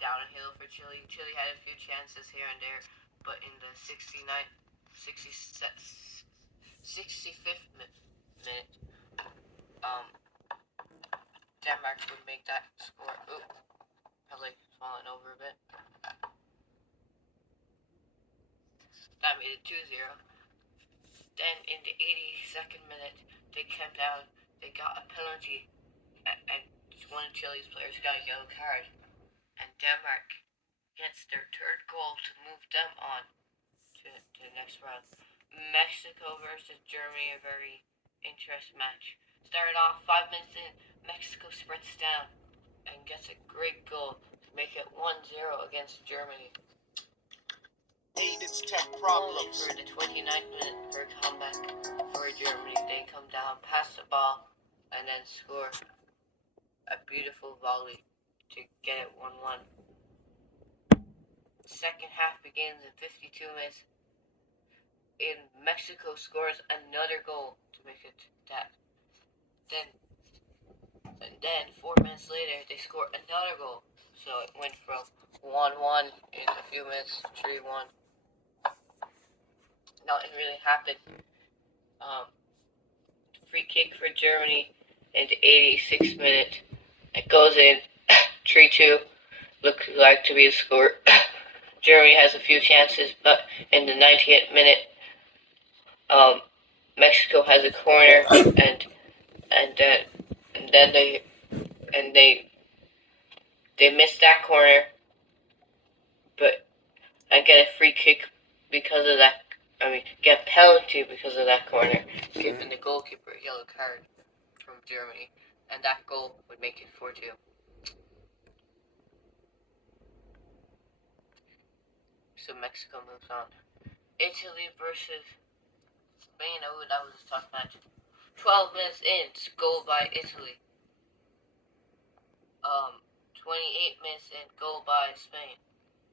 downhill for Chile. Chile had a few chances here and there, but in the 65th minute, Denmark would make that score. Oop, probably falling over a bit. That made it 2-0. Then in the 82nd minute, they came down. They got a penalty, and one of Chile's players got a yellow card. And Denmark gets their third goal to move them on to the next round. Mexico versus Germany, a very interesting match. Started off 5 minutes in, Mexico sprints down and gets a great goal to make it 1-0 against Germany. It's tech problems. For the 29th minute for a comeback for Germany, they come down, pass the ball, and then score a beautiful volley to get it 1-1. Second half begins in 52 minutes. In Mexico scores another goal to make it that. Then 4 minutes later, they score another goal. So it went from 1-1 in a few minutes to 3-1. Nothing really happened. Free kick for Germany in the 86th minute. It goes in 3-2. Looks like to be a score. Germany has a few chances, but in the 90th minute, Mexico has a corner, and then they miss that corner, but and get a free kick because of that. Get a penalty because of that corner, giving the goalkeeper a yellow card from Germany, and that goal would make it 4-2. So Mexico moves on. Italy versus Spain. Oh, that was a tough match. 12 minutes in, goal by Italy. 28 minutes in, goal by Spain.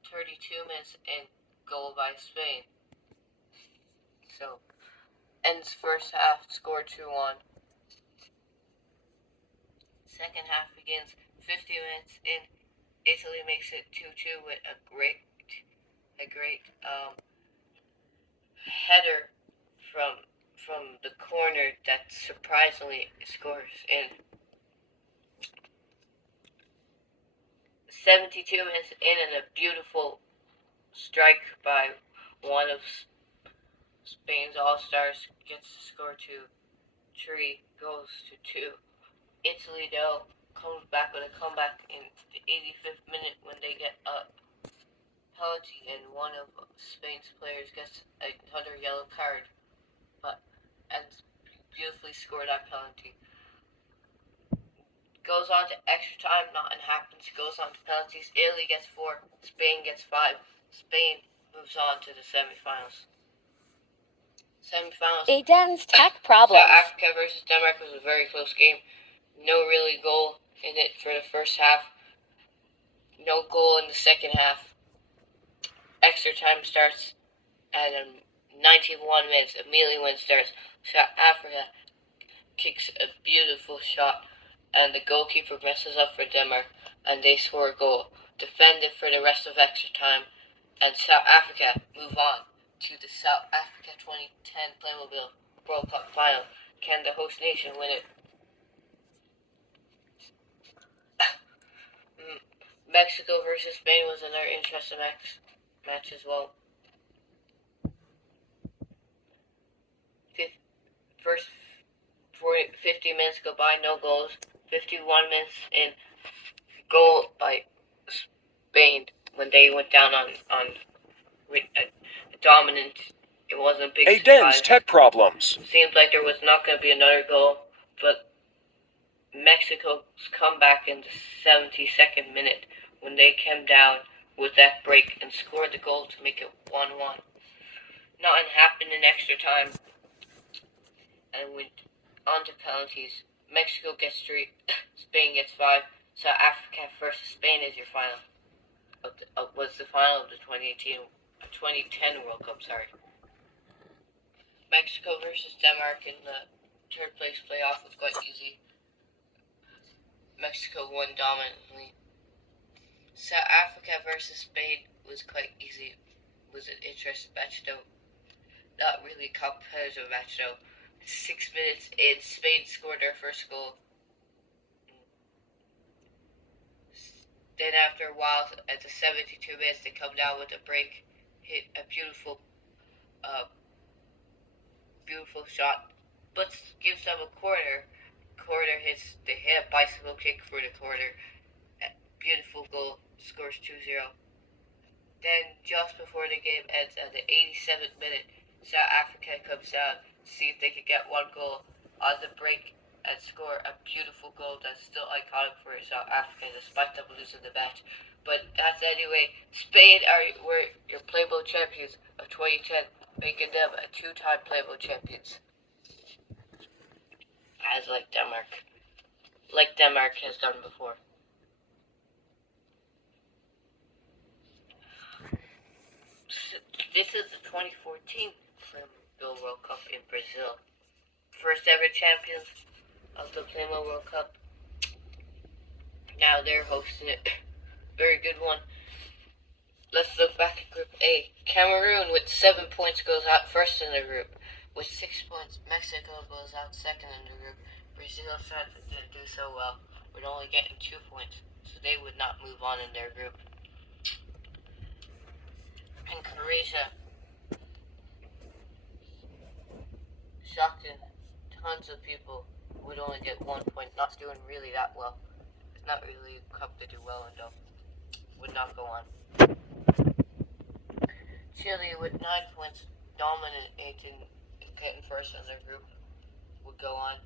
32 minutes in, goal by Spain. So, ends first half, score 2-1. Second half begins 50 minutes in. Italy makes it 2-2 with a great header from the corner that surprisingly scores in. 72 minutes in, and a beautiful strike by one of Spain's all-stars gets the score to 3, goes to 2. Italy, though, comes back with a comeback in the 85th minute when they get a penalty, and one of Spain's players gets another yellow card, and beautifully scored that penalty. Goes on to extra time, nothing happens. Goes on to penalties. Italy gets 4, Spain gets 5. Spain moves on to the semifinals. Aiden's tech problems. South Africa versus Denmark was a very close game. No really goal in it for the first half. No goal in the second half. Extra time starts at 91 minutes. Immediately when it starts, South Africa kicks a beautiful shot, and the goalkeeper messes up for Denmark, and they score a goal. Defend it for the rest of extra time, and South Africa move on to the South Africa 2010 Playmo World Cup final. Can the host nation win it? Mexico versus Spain was another interesting match as well. First 50 minutes go by, no goals. 51 minutes in, goal by Spain when they went down on with a dominant. It wasn't a big Aiden's surprise. tech problems. Seems like there was not going to be another goal, but Mexico's comeback in the 72nd minute when they came down with that break and scored the goal to make it 1-1. Nothing happened in extra time, and went on to penalties. Mexico gets 3, Spain gets 5. South Africa versus Spain is your final. Was the final of the 2010 World Cup. Mexico versus Denmark in the third place playoff was quite easy. Mexico won dominantly. South Africa versus Spain was quite easy. It was an interesting match though. Not really a competitive match though. 6 minutes in, Spain scored their first goal. Then after a while, at the 72 minutes, they come down with a break, hit a beautiful shot, but gives them a corner. Corner hits, they hit a bicycle kick for the corner. Beautiful goal, scores 2-0. Then just before the game ends at the 87th minute, South Africa comes down to see if they could get one goal on the break and score a beautiful goal that's still iconic for South Africa despite them losing the match. But that's anyway. Spain were your Playmo champions of 2010, making them a two-time Playmo champions, as like Denmark has done before. This is the 2014 Playmo World Cup in Brazil. First ever champions of the Playmo World Cup. Now they're hosting it. Very good one. Let's look back at Group A. Cameroon with 7 points goes out first in the group. With 6 points, Mexico goes out second in the group. Brazil sadly didn't do so well, with only getting 2 points, so they would not move on in their group. And Croatia, shocking tons of people, would only get 1 point, not doing really that well. It's not really a cup to do well in though. Would not go on. Chile with 9 points, dominating, getting first in their group, would go on.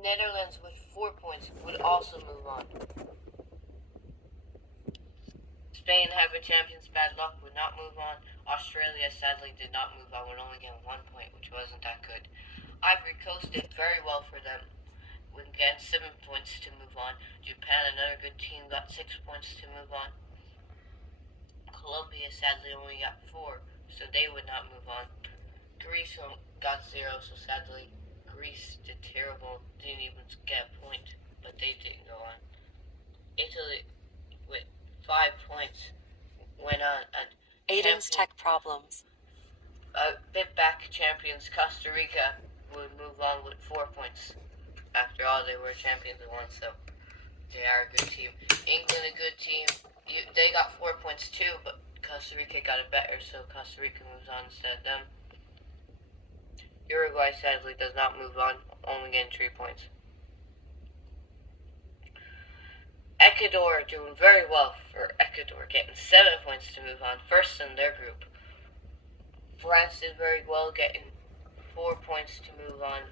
Netherlands with 4 points would also move on. Spain, having champions bad luck, would not move on. Australia sadly did not move on, with only getting 1 point, which wasn't that good. Ivory Coast did very well for them, with getting 7 points to move on. Japan, another good team, got 6 points to move on. Colombia sadly only got 4, so they would not move on. Greece got 0, so sadly Greece did terrible, didn't even get a point, but they didn't go on. Italy with 5 points went on, and Aiden's tech problems. Bit back champions Costa Rica would move on with 4 points. After all, they were champions at once, so they are a good team. England, a good team. They got 4 points too, but Costa Rica got it better, so Costa Rica moves on instead of them. Uruguay sadly does not move on, only getting 3 points. Ecuador doing very well for Ecuador, getting 7 points to move on, first in their group. France did very well, getting 4 points to move on.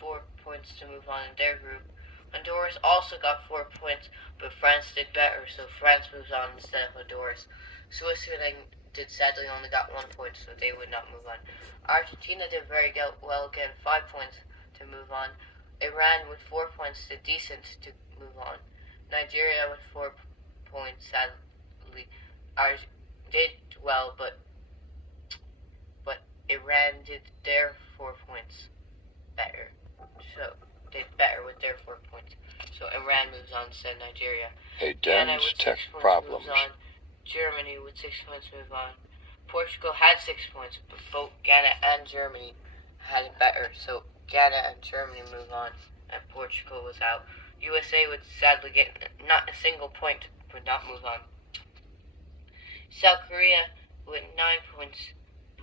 4 points to move on in their group. Honduras also got 4 points, but France did better, so France moves on instead of Honduras. Switzerland did sadly only got 1 point, so they would not move on. Argentina did very well, getting 5 points to move on. Iran with 4 points did decent to move on. Nigeria with 4 points sadly did well, but Iran did their 4 points better. So did better with their 4 points. So Iran moves on instead of Nigeria. Hey, Ghana Dan's with 6 tech points problems. moves on. Germany with 6 points move on. Portugal had 6 points, but both Ghana and Germany had it better. So Ghana and Germany move on, and Portugal was out. USA would sadly get not a single point, would not move on. South Korea with 9 points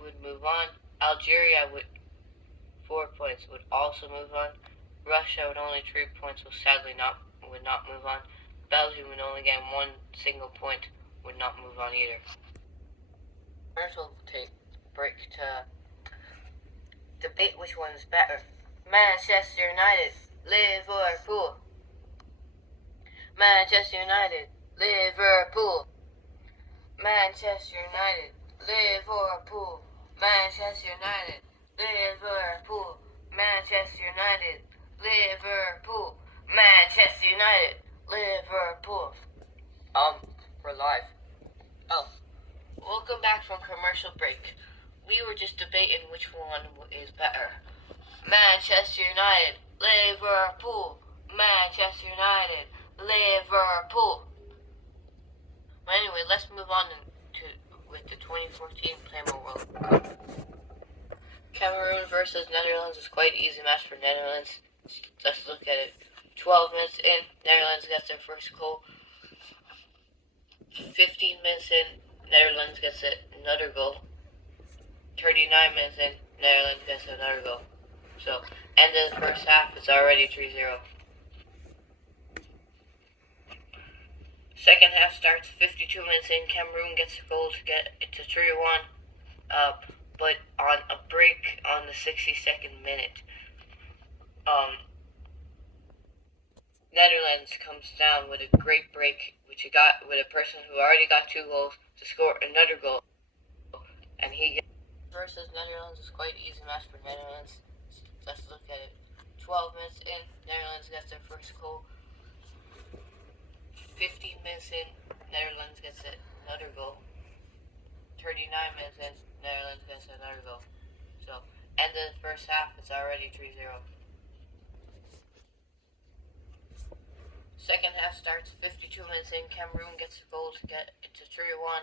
would move on. Algeria with 4 points would also move on. Russia with only 3 points would not move on. Belgium would only get 1 single point, would not move on either. Commercial break to debate which one is better. Manchester United, Liverpool. Manchester United, Liverpool. Manchester United, Liverpool. Manchester United, Liverpool. Manchester United, Liverpool. Manchester United, Liverpool. We're live. Welcome back from commercial break. We were just debating which one is better. Manchester United, Liverpool. Manchester United, Liverpool. let's move on with the 2014 Playmo World Cup. Cameroon versus Netherlands is quite an easy match for Netherlands. Let's look at it. 12 minutes in, Netherlands gets their first goal. 15 minutes in, Netherlands gets another goal. 39 minutes in, Netherlands gets another goal. So, end of the first half, it's already 3-0. Second half starts 52 minutes in, Cameroon gets a goal to get it to 3-1. But on a break on the 62nd minute, Netherlands comes down with a great break, which he got with a person who already got 2 goals to score another goal, and he versus Netherlands is quite an easy match for Netherlands. Let's look at it. 12 minutes in, Netherlands gets their first goal. 15 minutes in, Netherlands gets another goal. 39 minutes in, Netherlands gets another goal. So, end of the first half, it's already 3-0. Second half starts 52 minutes in, Cameroon gets a goal to get it to 3-1.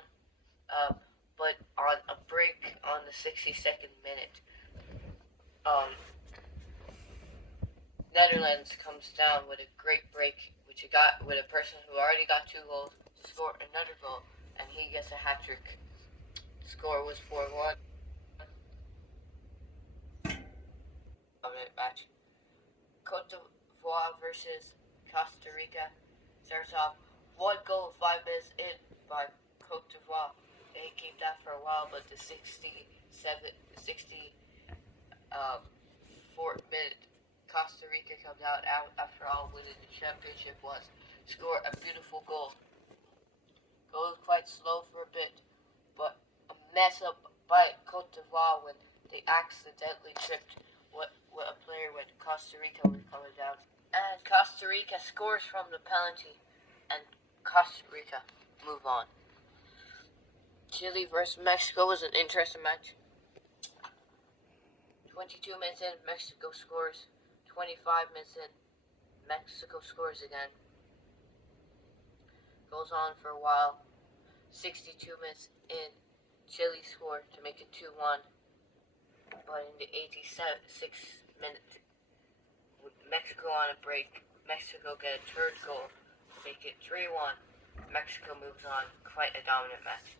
But on a break on the 62nd minute, Netherlands comes down with a great break, which he got with a person who already got 2 goals to score another goal, and he gets a hat trick. The score was 4-1. Match. Cote d'Ivoire versus Costa Rica starts off 1 goal 5 minutes in by Cote d'Ivoire. They keep that for a while, but the 64th minute, Costa Rica comes out after all winning the championship was score a beautiful goal. Goes quite slow for a bit, but a mess up by Cote d'Ivoire when they accidentally tripped what a player when Costa Rica was coming down. And Costa Rica scores from the penalty, and Costa Rica move on. Chile versus Mexico was an interesting match. 22 minutes in, Mexico scores. 25 minutes in, Mexico scores again. Goes on for a while. 62 minutes in, Chile scored to make it 2-1. But in the 86th minute, with Mexico on a break, Mexico get a third goal to make it 3-1. Mexico moves on. Quite a dominant match.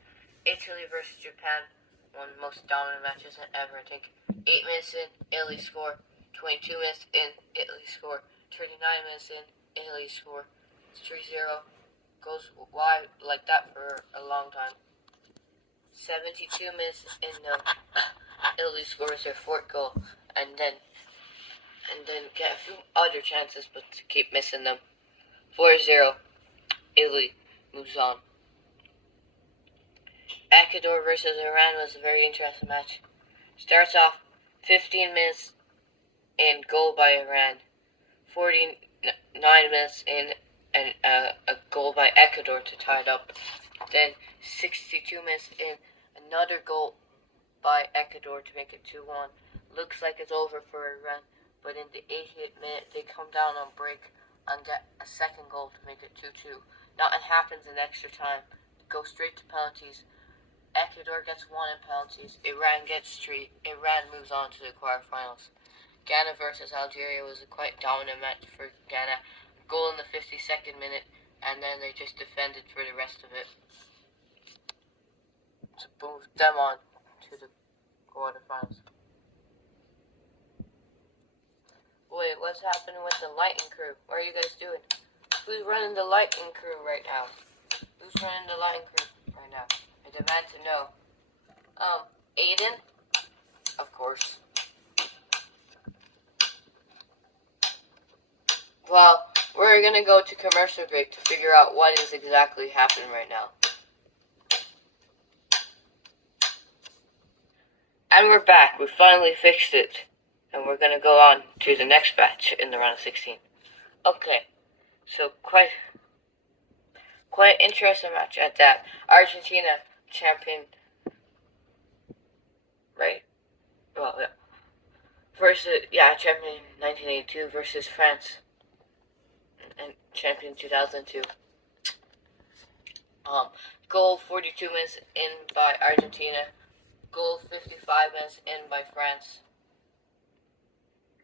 Italy versus Japan, one of the most dominant matches ever, I think. 8 minutes in, Italy score. 22 minutes in, Italy score. 39 minutes in, Italy score. It's 3-0. Goes wide like that for a long time. 72 minutes in, Italy scores their 4th goal, and then get a few other chances, but keep missing them. 4-0. Italy moves on. Ecuador versus Iran was a very interesting match. Starts off 15 minutes in, goal by Iran. 49 minutes in, and a goal by Ecuador to tie it up. Then 62 minutes in, another goal by Ecuador to make it 2-1. Looks like it's over for Iran, but in the 88th minute they come down on break and get a second goal to make it 2-2. Nothing happens in extra time. Go straight to penalties. Ecuador gets 1 in penalties. Iran gets 3. Iran moves on to the quarterfinals. Ghana versus Algeria was a quite dominant match for Ghana. Goal in the 52nd minute, and then they just defended for the rest of it to move them on to the quarterfinals. Wait, what's happening with the lighting crew? What are you guys doing? Who's running the lighting crew right now? Who's running the lighting crew right now? I demand to know. Aiden? Of course. Well, we're gonna go to commercial break to figure out what is exactly happening right now. And we're back. We finally fixed it. And we're gonna go on to the next batch in the round of 16. Okay. So quite interesting match at that. Argentina champion, right? Well, yeah. Champion 1982 versus France and champion 2002. Goal 42 minutes in by Argentina. Goal 55 minutes in by France.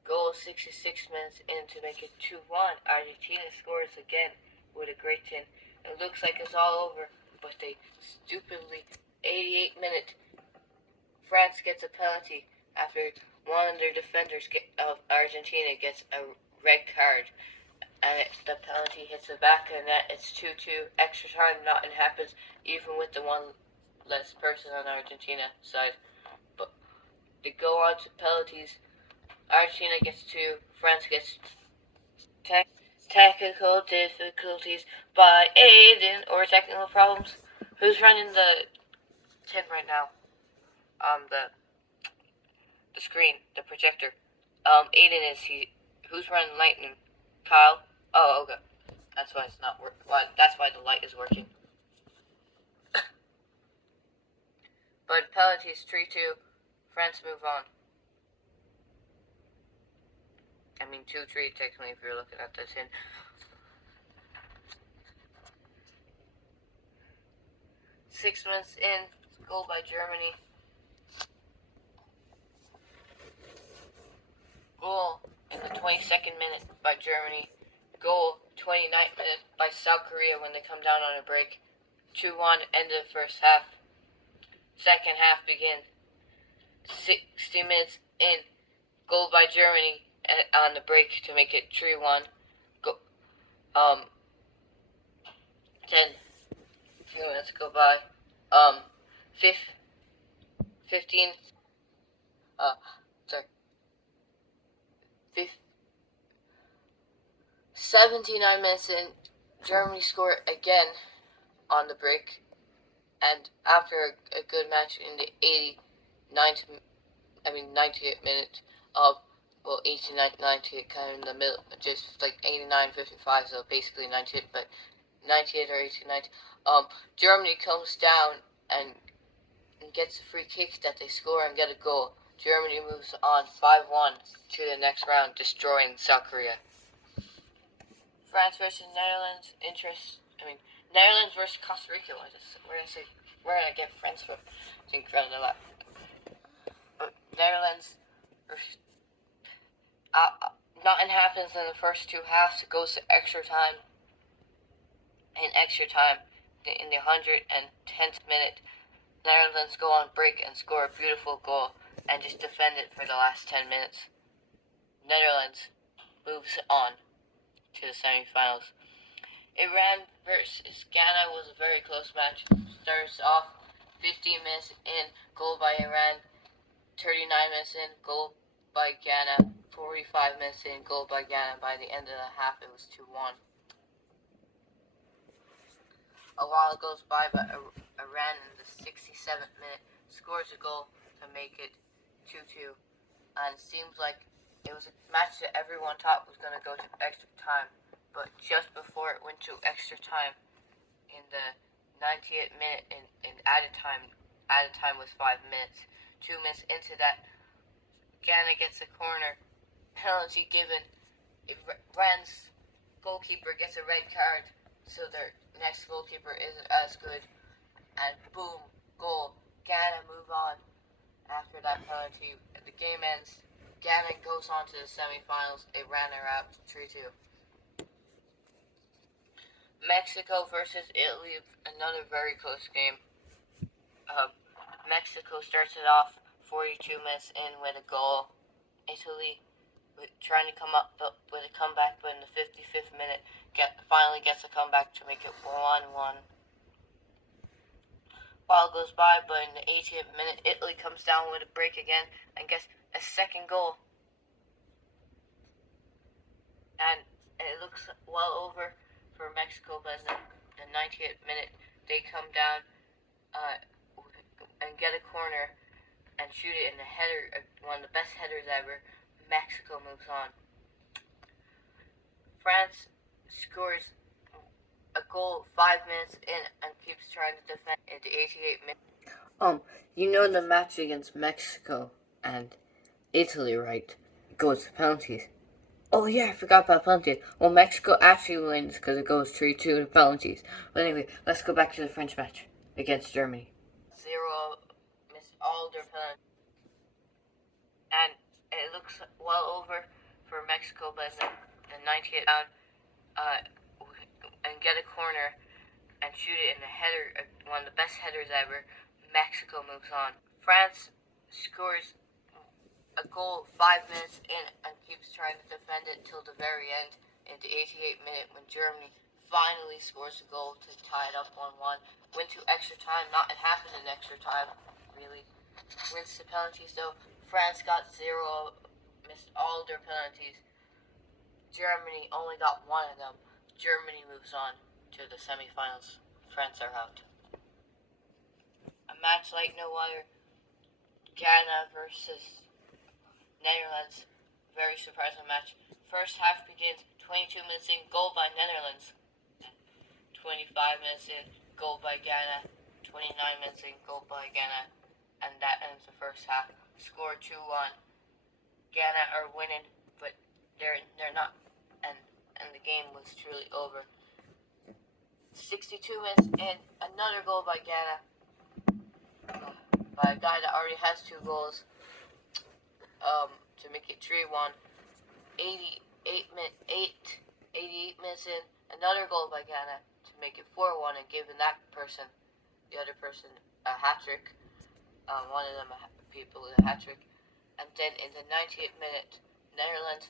Goal 66 minutes in to make it 2-1. Argentina scores again with a great tin. It looks like it's all over, but they stupidly, 88 minute, France gets a penalty after one of their defenders of Argentina gets a red card. And the penalty hits the back of the net. It's 2-2. Extra time, nothing happens, even with the one less person on Argentina side. But they go on to penalties. Argentina gets 2. France gets technical difficulties by Aiden, or technical problems. Who's running the tin right now? The screen, the projector. Aiden is he. Who's running lightning? Kyle. Oh, okay. That's why it's not working. That's why the light is working. But penalties 3-2. France move on. I mean 2-3 technically if you're looking at this in. 6 minutes in, goal by Germany. Goal in the 22nd minute by Germany. Goal 29th minute by South Korea when they come down on a break. 2-1, end of the first half. Second half begins. 60 minutes in, goal by Germany on the break to make it 3-1. Go, 10 few minutes go by. 15, sorry, 79 minutes in, Germany scored again on the break, and after a good match in the 98th minute of, 89th, 90th, kind of in the middle, just like 89, 55, so basically 90th, but 98 or 89th, Germany comes down and gets a free kick that they score and get a goal. Germany moves on 5-1 to the next round, destroying South Korea. France versus Netherlands. Netherlands versus Costa Rica. Where did I get France from? I think rather a lot. But Netherlands versus. Nothing happens in the first two halves. It goes to extra time. In extra time, in the 110th minute, Netherlands go on break and score a beautiful goal and just defend it for the last 10 minutes. Netherlands moves on to the semifinals. Iran versus Ghana was a very close match. Starts off 15 minutes in, goal by Iran. 39 minutes in, goal by Ghana. 45 minutes in, goal by Ghana. By the end of the half, it was 2-1. A while goes by, but Iran in the 67th minute scores a goal to make it 2-2. And it seems like it was a match that everyone thought was going to go to extra time. But just before it went to extra time, in the 98th minute, in added time was 5 minutes. 2 minutes into that, Ghana gets a corner, penalty given. Iran's goalkeeper gets a red card, so their next goalkeeper isn't as good. And boom, goal. Ghana move on after that penalty. The game ends. Ghana goes on to the semifinals. Iran are out 3-2. Mexico versus Italy, another very close game. Mexico starts it off 42 minutes in with a goal. Italy trying to come up with a comeback, but in the 55th minute, finally gets a comeback to make it 1-1. While goes by, but in the 80th minute, Italy comes down with a break again and gets a second goal. And it looks well over for Mexico, but in the 90th minute, they come down and get a corner and shoot it in a header, one of the best headers ever. Mexico moves on. France scores a goal 5 minutes in and keeps trying to defend in the 88th minute. You know the match against Mexico and Italy, right? Goes to penalties. Oh yeah, I forgot about penalties. Well, Mexico actually wins because it goes 3-2 to penalties. But anyway, let's go back to the French match against Germany. 0 missed all their penalties. And it looks well over for Mexico, but in the 90th round, and get a corner and shoot it in a header, one of the best headers ever. Mexico moves on. France scores a goal 5 minutes in and keeps trying to defend it till the very end in the 88th minute when Germany finally scores a goal to tie it up 1-1. Went to extra time, not it happened in extra time, really. Wins to penalties though. France got 0, missed all their penalties. Germany only got 1 of them. Germany moves on to the semifinals. France are out. A match like no other. Ghana versus Netherlands. Very surprising match. First half begins 22 minutes in, goal by Netherlands. 25 minutes in, goal by Ghana. 29 minutes in, goal by Ghana. And that ends the first half. Score 2-1. Ghana are winning, but they're not, and the game was truly over. 62 minutes in, another goal by Ghana, by a guy that already has 2 goals, to make it 3-1. 88 minutes in, another goal by Ghana to make it 4-1 and giving the other person, a hat-trick. One of them people with a hat-trick. And then in the 90th minute, Netherlands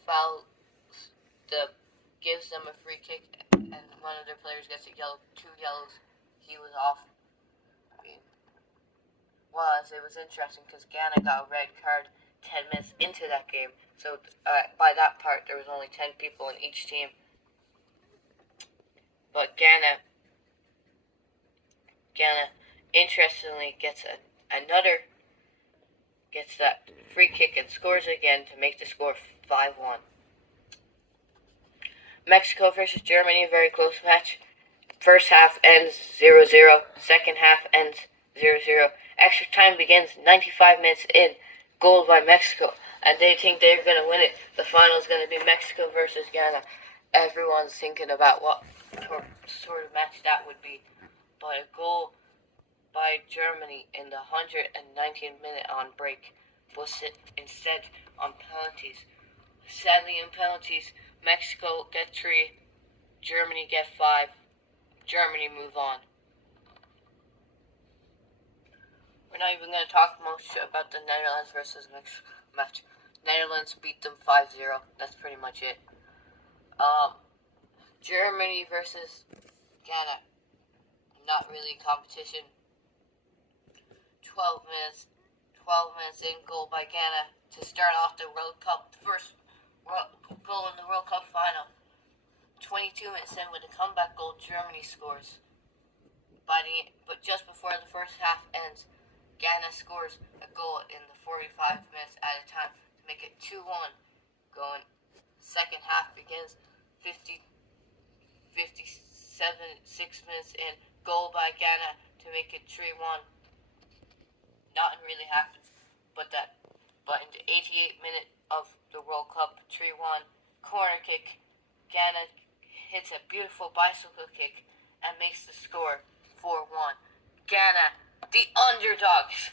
gives them a free kick, and one of their players gets a yellow, 2 yellows. He was off. It was interesting because Ghana got a red card 10 minutes into that game. So by that part, there was only 10 people in each team. But Ghana interestingly gets that free kick and scores again to make the score 5-1. Mexico versus Germany, very close match. First half ends 0-0. Second half ends 0-0. Extra time begins 95 minutes in. Goal by Mexico. And they think they're going to win it. The final is going to be Mexico versus Ghana. Everyone's thinking about what sort of match that would be. But a goal by Germany in the 119th minute on break was instead on penalties. Sadly, in penalties, Mexico get 3, Germany get 5. Germany move on. We're not even going to talk much about the Netherlands versus Mexico match. Netherlands beat them 5-0. That's pretty much it. Germany versus Ghana. Not really competition. 12 minutes in, goal by Ghana to start off the World Cup. First goal in the World Cup final. 22 minutes in with a comeback goal, Germany scores. But just before the first half ends, Ghana scores a goal in the 45 minutes at a time to make it 2-1. Going, second half begins 57, 6 minutes in, goal by Ghana to make it 3-1. Nothing really happens, but in the 88th minute of the World Cup, 3-1, corner kick, Ghana hits a beautiful bicycle kick and makes the score 4-1. Ghana, the underdogs,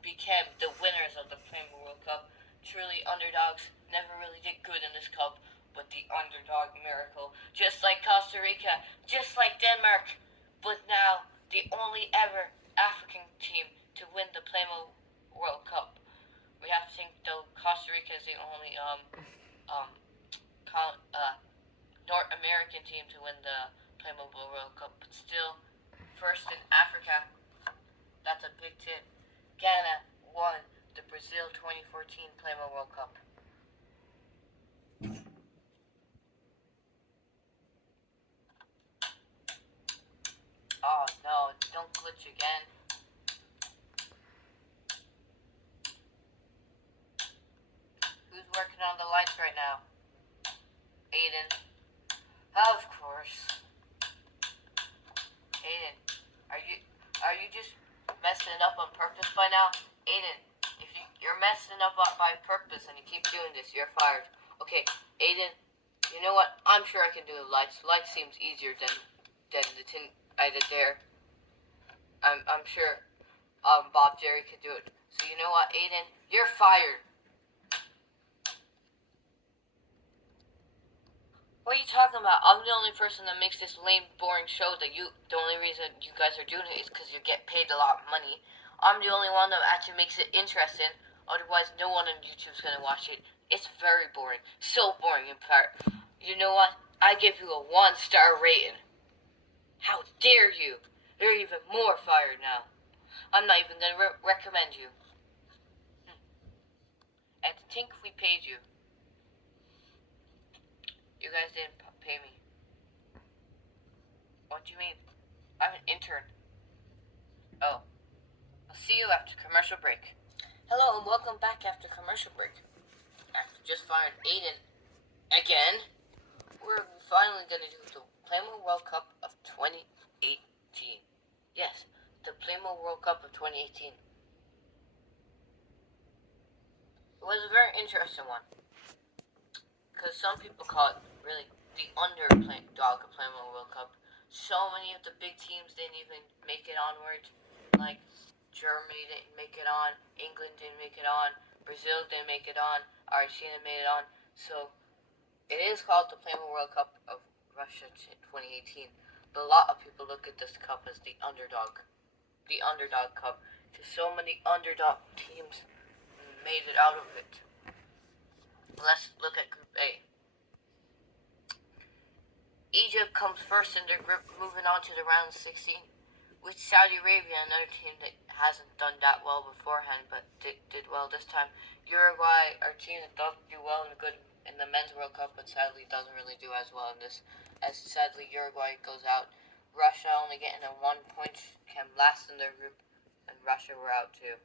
became the winners of the Playmo World Cup. Truly, underdogs never really did good in this cup, but the underdog miracle, just like Costa Rica, just like Denmark, but now the only ever African team to win the Playmo World Cup. We have to think though Costa Rica is the only North American team to win the Playmo World Cup, but still first in Africa. That's a big tip. Ghana won the Brazil 2014 Playmo World Cup. Oh no, don't glitch again. Who's working on the lights right now? Aiden. Of course. Aiden, are you just messing it up on purpose by now? Aiden, if you're messing up by purpose and you keep doing this, you're fired. Okay, Aiden, you know what? I'm sure I can do the lights. Lights seems easier than the tin I did there. I'm sure Bob Jerry could do it. So you know what, Aiden? You're fired. What are you talking about? I'm the only person that makes this lame, boring show that the only reason you guys are doing it is because you get paid a lot of money. I'm the only one that actually makes it interesting. Otherwise, no one on YouTube's gonna watch it. It's very boring. So boring, in fact. You know what? I give you a 1-star rating. How dare you? You're even more fired now. I'm not even gonna recommend you. And to think we paid you. You guys didn't pay me. What do you mean? I'm an intern. Oh. I'll see you after commercial break. Hello and welcome back after commercial break. After just firing Aiden again, we're finally going to do the Playmo World Cup of 2018. Yes, the Playmo World Cup of 2018. It was a very interesting one. Because some people call it really the underdog of Playmo World Cup. So many of the big teams didn't even make it onward. Like Germany didn't make it on, England didn't make it on, Brazil didn't make it on, Argentina made it on. So it is called the Playmo World Cup of Russia 2018. But a lot of people look at this cup as the underdog cup. Because so many underdog teams made it out of it. Let's look at Group A. Egypt comes first in their group, moving on to the round of 16, with Saudi Arabia, another team that hasn't done that well beforehand, but did well this time. Uruguay, our team that does do well in the men's World Cup, but sadly doesn't really do as well in this, as sadly Uruguay goes out. Russia only getting a 1 point, came last in their group, and Russia were out too.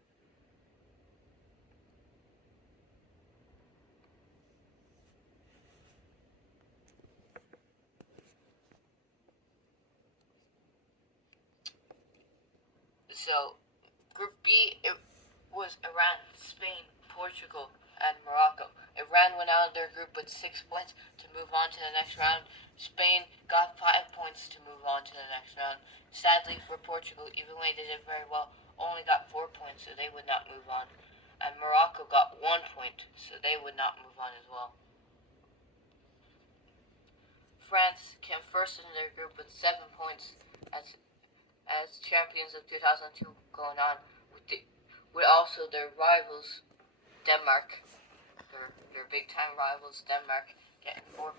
So, Group B, it was Iran, Spain, Portugal, and Morocco. Iran went out of their group with 6 points to move on to the next round. Spain got 5 points to move on to the next round. Sadly for Portugal, even though they did very well, only got 4 points, so they would not move on. And Morocco got 1 point, so they would not move on as well. France came first in their group with 7 points as champions of 2002 going on with also their rivals Denmark, their big time rivals Denmark, getting four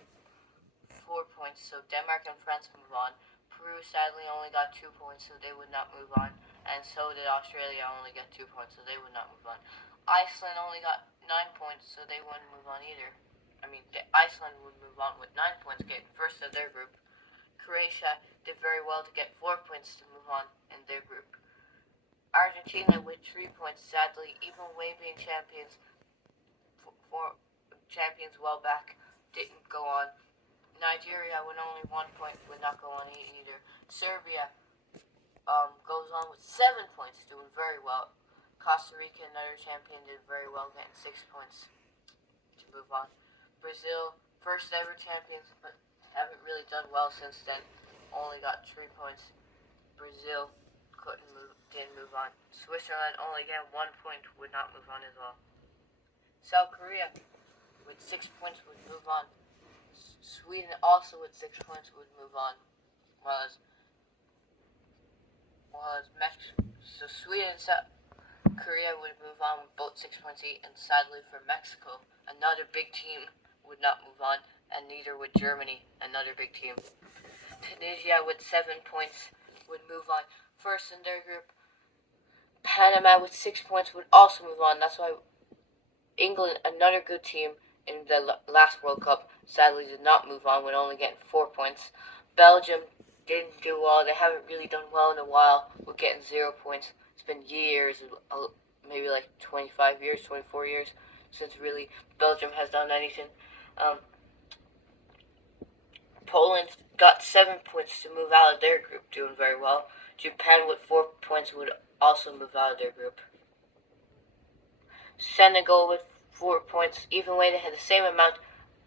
points, so Denmark and France move on. Peru sadly only got 2 points, so they would not move on, and so did Australia only get 2 points, so they would not move on. Iceland only got 9 points, so they wouldn't move on either. Iceland would move on with 9 points, getting first of their group. Croatia did very well to get 4 points to move on in their group. Argentina with 3 points, sadly, even way being champions, for champions well back, didn't go on. Nigeria with only 1 point would not go on either. Serbia goes on with 7 points, doing very well. Costa Rica, another champion, did very well, getting 6 points to move on. Brazil, first ever champions, but haven't really done well since then. Only got 3 points. Brazil didn't move on. Switzerland only again 1 point, would not move on as well. South Korea with 6 points would move on. Sweden also with 6 points would move on. Was Mexico. So Sweden and South Korea would move on with both 6 points each, and sadly for Mexico, another big team would not move on, and neither would Germany, another big team. Tunisia with 7 points would move on. First in their group. Panama with 6 points would also move on. That's why England, another good team in the last World Cup, sadly did not move on with only getting 4 points. Belgium didn't do well. They haven't really done well in a while with getting 0 points. It's been years, maybe like 25 years, 24 years since really Belgium has done anything. Poland got 7 points to move out of their group, doing very well. Japan with 4 points would also move out of their group. Senegal with 4 points. Even way they had the same amount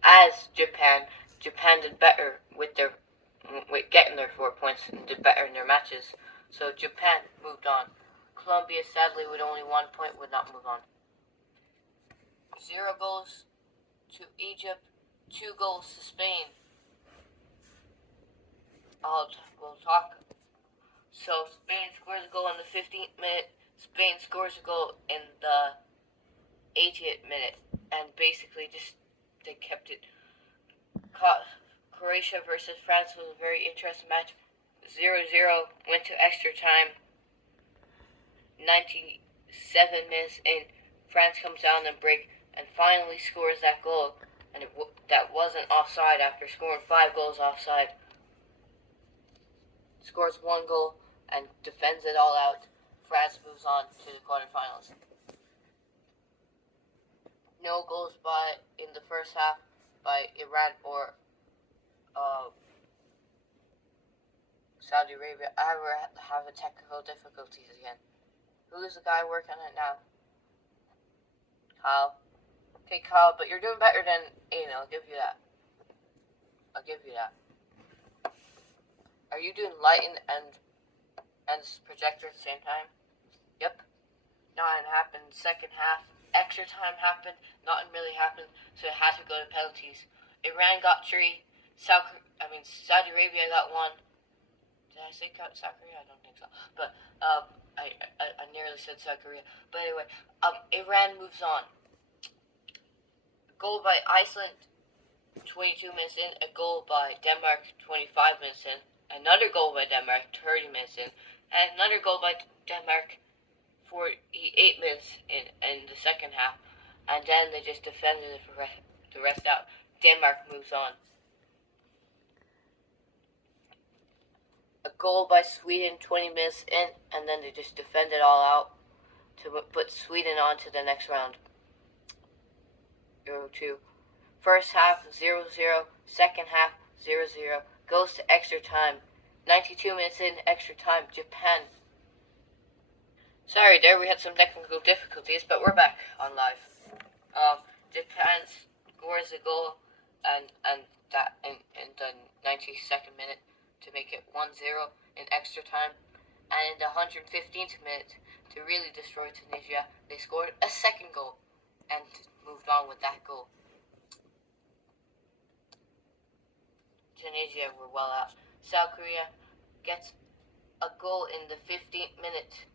as Japan. Japan did better with getting their 4 points and did better in their matches. So Japan moved on. Colombia, sadly, with only 1 point, would not move on. 0 goals to Egypt, 2 goals to Spain. We'll talk. So Spain scores a goal in the 15th minute. Spain scores a goal in the 80th minute, and basically they kept it. Croatia versus France was a very interesting match. 0-0 went to extra time. 97 minutes in, France comes down and break and finally scores that goal, and that wasn't offside after scoring 5 goals offside. Scores 1 goal and defends it all out. France moves on to the quarterfinals. No goals in the first half by Iran or Saudi Arabia. I have a technical difficulties again. Who is the guy working on it now? Kyle. Okay, Kyle, but you're doing better than Aiden. I'll give you that. Are you doing lighting and projector at the same time? Yep. Nothing happened. Second half, extra time happened. Nothing really happened, so it had to go to penalties. Iran got 3. Saudi Arabia got 1. Did I say South Korea? I don't think so. But I nearly said South Korea. But anyway, Iran moves on. Goal by Iceland, 22 minutes in. A goal by Denmark, 25 minutes in. Another goal by Denmark, 30 minutes in. And another goal by Denmark, 48 minutes in the second half. And then they just defended it for the rest out. Denmark moves on. A goal by Sweden 20 minutes in, and then they just defend it all out to put Sweden on to the next round. Euro 2. First half 0-0, second half 0-0, goes to extra time. 92 minutes in, extra time, Japan. Sorry there, we had some technical difficulties, but we're back on live. Japan scores a goal and that in the 92nd minute to make it 1-0 in extra time. And in the 115th minute, to really destroy Tunisia, they scored a second goal and moved on with that goal. Tunisia were well out. South Korea gets a goal in the 15th minute.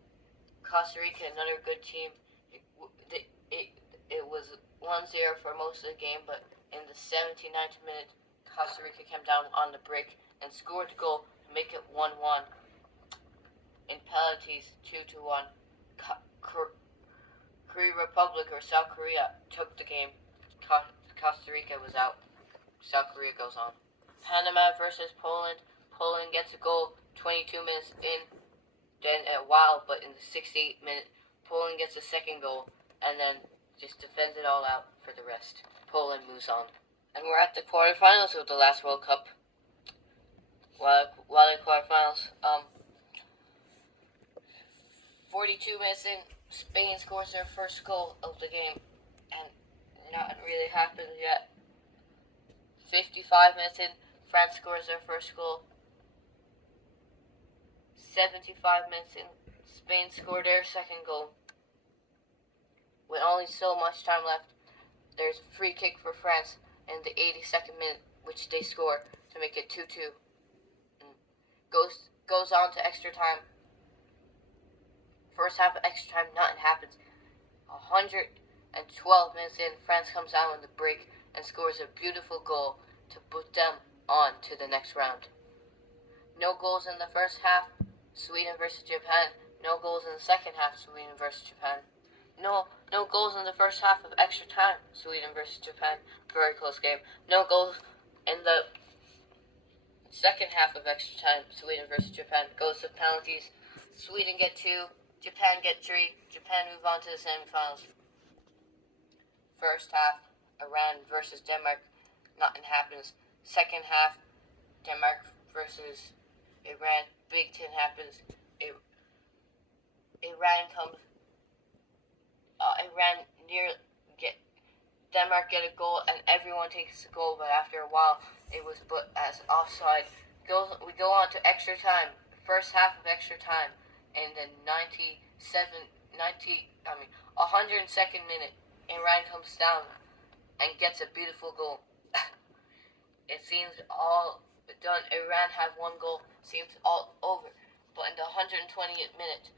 Costa Rica, another good team. It was 1-0 for most of the game, but in the 79th minute, Costa Rica came down on the break and scored a goal to make it 1-1. In penalties, 2-1. Korea Republic or South Korea took the game. Costa Rica was out. South Korea goes on. Panama versus Poland. Poland gets a goal 22 minutes in, then a while, but in the 68th minute, Poland gets a second goal and then just defends it all out for the rest. Poland moves on. And we're at the quarterfinals of the last World Cup. While the quarterfinals, 42 minutes in, Spain scores their first goal of the game, and nothing really happened yet. 55 minutes in, France scores their first goal. 75 minutes in, Spain scored their second goal. With only so much time left, there's a free kick for France in the 82nd minute, which they score to make it 2-2. Goes on to extra time. First half of extra time, nothing happens. 112 minutes in, France comes out on the break and scores a beautiful goal to put them on to the next round. No goals in the first half, Sweden versus Japan. No goals in the second half, Sweden versus Japan. No goals in the first half of extra time, Sweden versus Japan. Very close game. No goals in the second half of extra time, Sweden versus Japan. Goes to penalties. Sweden get 2, Japan get 3. Japan move on to the semifinals. First half, Iran versus Denmark. Nothing happens. Second half, Denmark versus Iran. Big thing happens. Iran Denmark get a goal, and everyone takes the goal, but after a while, it was put as offside. We go on to extra time, first half of extra time, in the 102nd minute, Iran comes down and gets a beautiful goal. It seems all done. Iran have one goal, seems all over. But in the 120th minute,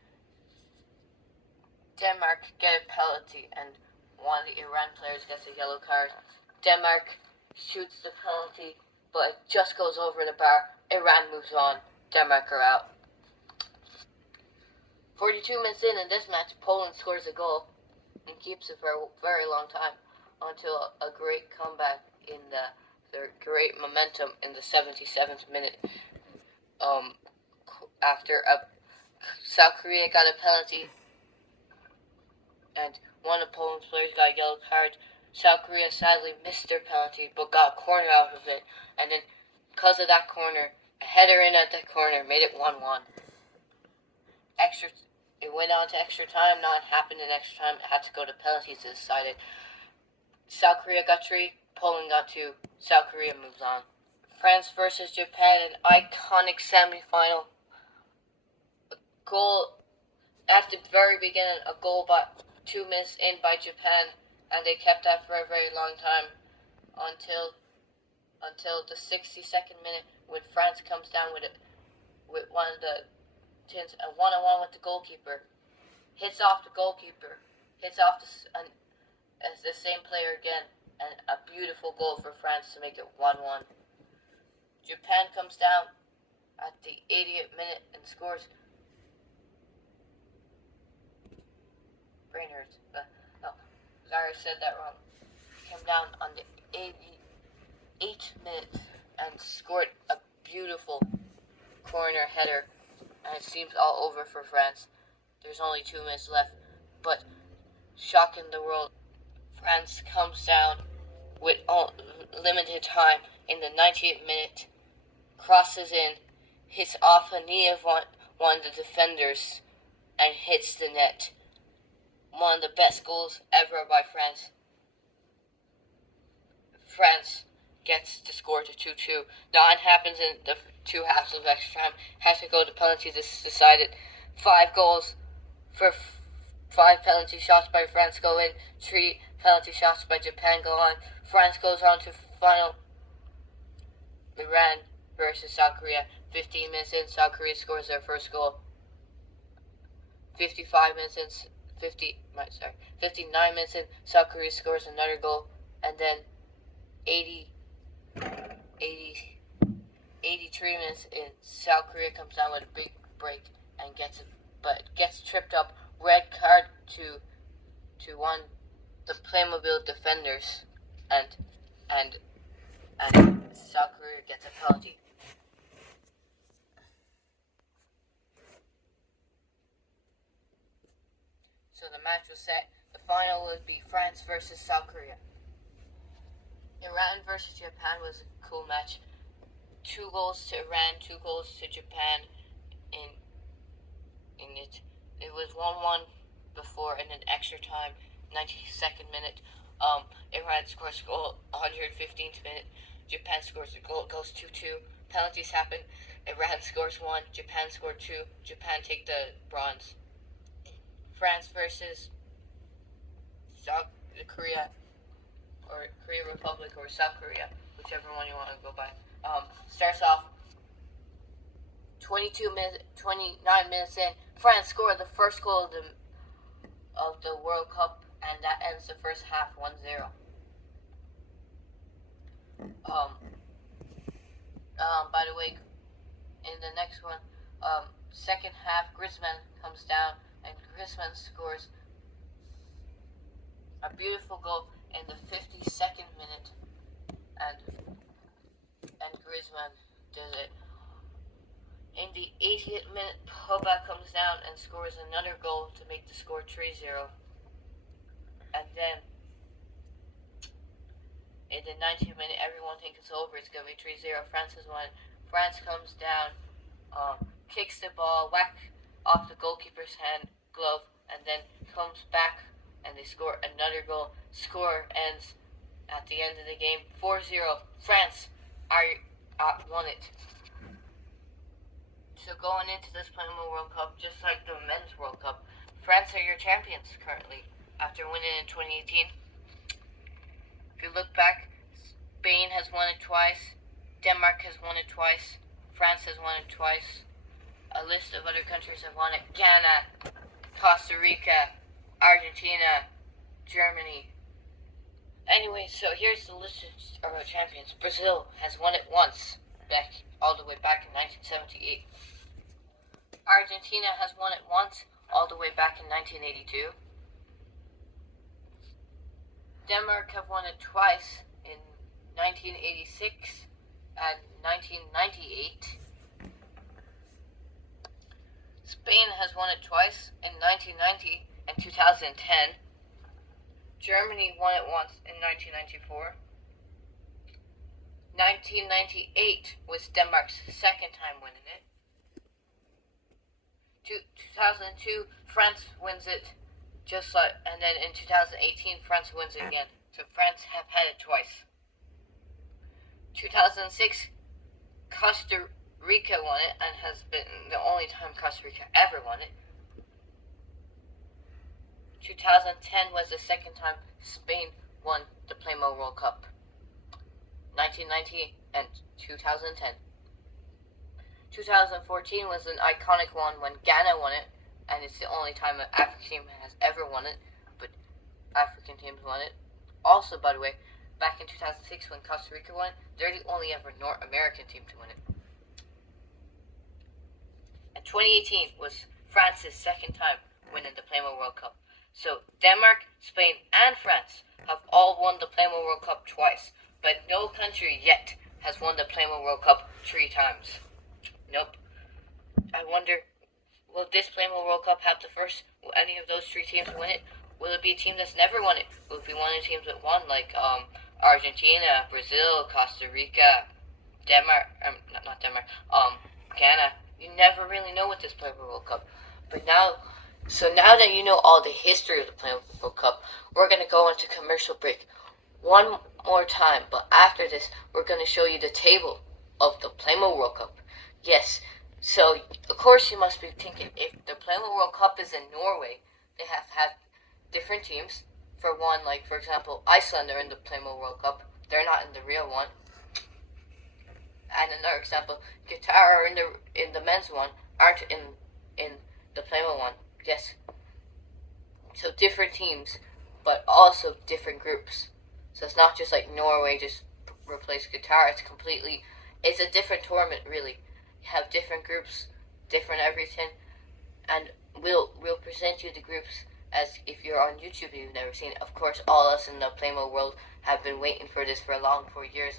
Denmark get a penalty, and one of the Iran players gets a yellow card. Denmark shoots the penalty, but it just goes over the bar. Iran moves on. Denmark are out. 42 minutes in this match, Poland scores a goal and keeps it for a very long time until a great comeback in the great momentum in the 77th minute. After South Korea got a penalty and one of Poland's players got a yellow card. South Korea sadly missed their penalty but got a corner out of it, and then because of that corner, a header in at that corner made it 1-1. It went on to extra time. Not happened in extra time. It had to go to penalties to decide it. South Korea got 3, Poland got 2. South Korea moves on. France versus Japan, an iconic semifinal. A goal at the very beginning, a goal by 2 minutes in by Japan, and they kept that for a very long time until the 62nd minute when France comes down with one of the tins, a one-on-one with the goalkeeper, hits off the goalkeeper, hits off as the same player again, and a beautiful goal for France to make it 1-1. Japan comes down at the 80th minute and scores. Brain hurts. Sorry, I said that wrong. Came down on the 88th minute and scored a beautiful corner header, and it seems all over for France. There's only 2 minutes left, but shocking the world, France comes down with limited time in the 90th minute, crosses in, hits off a knee of one of the defenders, and hits the net. One of the best goals ever by France. France gets to score to 2-2. Now it happens in the 2 halves of extra time. Has to go to penalties. This is decided. 5 goals for 5 penalty shots by France go in. 3 penalty shots by Japan go on. France goes on to final. Iran versus South Korea. 15 minutes in, South Korea scores their first goal. 59 minutes in, South Korea scores another goal, and then 83 minutes in, South Korea comes down with a big break and gets tripped up. Red card to one the Playmo World defenders, and South Korea gets a penalty. So the match was set. The final would be France versus South Korea. Iran versus Japan was a cool match. 2 goals to Iran, 2 goals to Japan. In it, it was 1-1 before, and then extra time, 92nd minute. Iran scores a goal, 115th minute. Japan scores a goal, it goes 2-2. Penalties happen. Iran scores 1, Japan scored 2. Japan take the bronze. France versus South Korea, or Korea Republic, or South Korea, whichever one you want to go by. Starts off 29 minutes in. France scored the first goal of the World Cup, and that ends the first half 1-0. By the way, in the next one, second half, Griezmann comes down, and Griezmann scores a beautiful goal in the 52nd minute, and Griezmann does it. In the 80th minute, Pogba comes down and scores another goal to make the score 3-0. And then, in the 90th minute, everyone thinks it's over. It's going to be 3-0. France has won. France comes down, kicks the ball, whack off the goalkeeper's glove, and then comes back and they score another goal. Score ends at the end of the game 4-0. France won it. So going into this Playmo World Cup, just like the Men's World Cup, France are your champions currently after winning in 2018. If you look back, Spain has won it twice, Denmark has won it twice, France has won it twice. A list of other countries have won it: Ghana, Costa Rica, Argentina, Germany. Anyway, so here's the list of our champions. Brazil has won it once, all the way back in 1978. Argentina has won it once, all the way back in 1982. Denmark have won it twice, in 1986 and 1998. Spain has won it twice, in 1990 and 2010. Germany won it once in 1994. 1998 was Denmark's second time winning it. 2002, France wins it, and then in 2018, France wins it again. So France have had it twice. 2006, Costa Rica won it, and has been the only time Costa Rica ever won it. 2010 was the second time Spain won the Playmo World Cup. 1990 and 2010. 2014 was an iconic one when Ghana won it, and it's the only time an African team has ever won it, but African teams won it. Also, by the way, back in 2006 when Costa Rica won it, they're the only ever North American team to win it. And 2018 was France's second time winning the Playmo World Cup. So Denmark, Spain, and France have all won the Playmo World Cup twice, but no country yet has won the Playmo World Cup 3 times. Nope. I wonder, will this Playmo World Cup have will any of those 3 teams win it? Will it be a team that's never won it? Will it be one of the teams that won, like Argentina, Brazil, Costa Rica, Denmark, not Denmark, Ghana? You never really know with this Playmo World Cup. But now that you know all the history of the Playmo World Cup, we're going to go into commercial break one more time. But after this, we're going to show you the table of the Playmo World Cup. Yes, so of course you must be thinking, if the Playmo World Cup is in Norway, they have to have different teams. For one, like for example, Iceland are in the Playmo World Cup. They're not in the real one. And another example, Qatar are in the men's one, aren't in the Playmo one. Yes. So different teams, but also different groups. So it's not just like Norway just replaced Qatar. It's a different tournament really. You have different groups, different everything, and we'll present you the groups as if you're on YouTube and you've never seen it. Of course, all us in the Playmo world have been waiting for this for 4 years,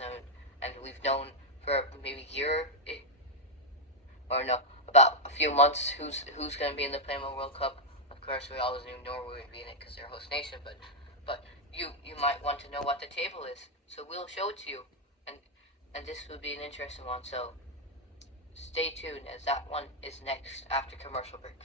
and we've known for maybe a year, or no, about a few months who's going to be in the Playmo World Cup. Of course, we always knew Norway would be in it because they're host nation, but you might want to know what the table is, so we'll show it to you, and this would be an interesting one. So stay tuned, as that one is next after commercial break.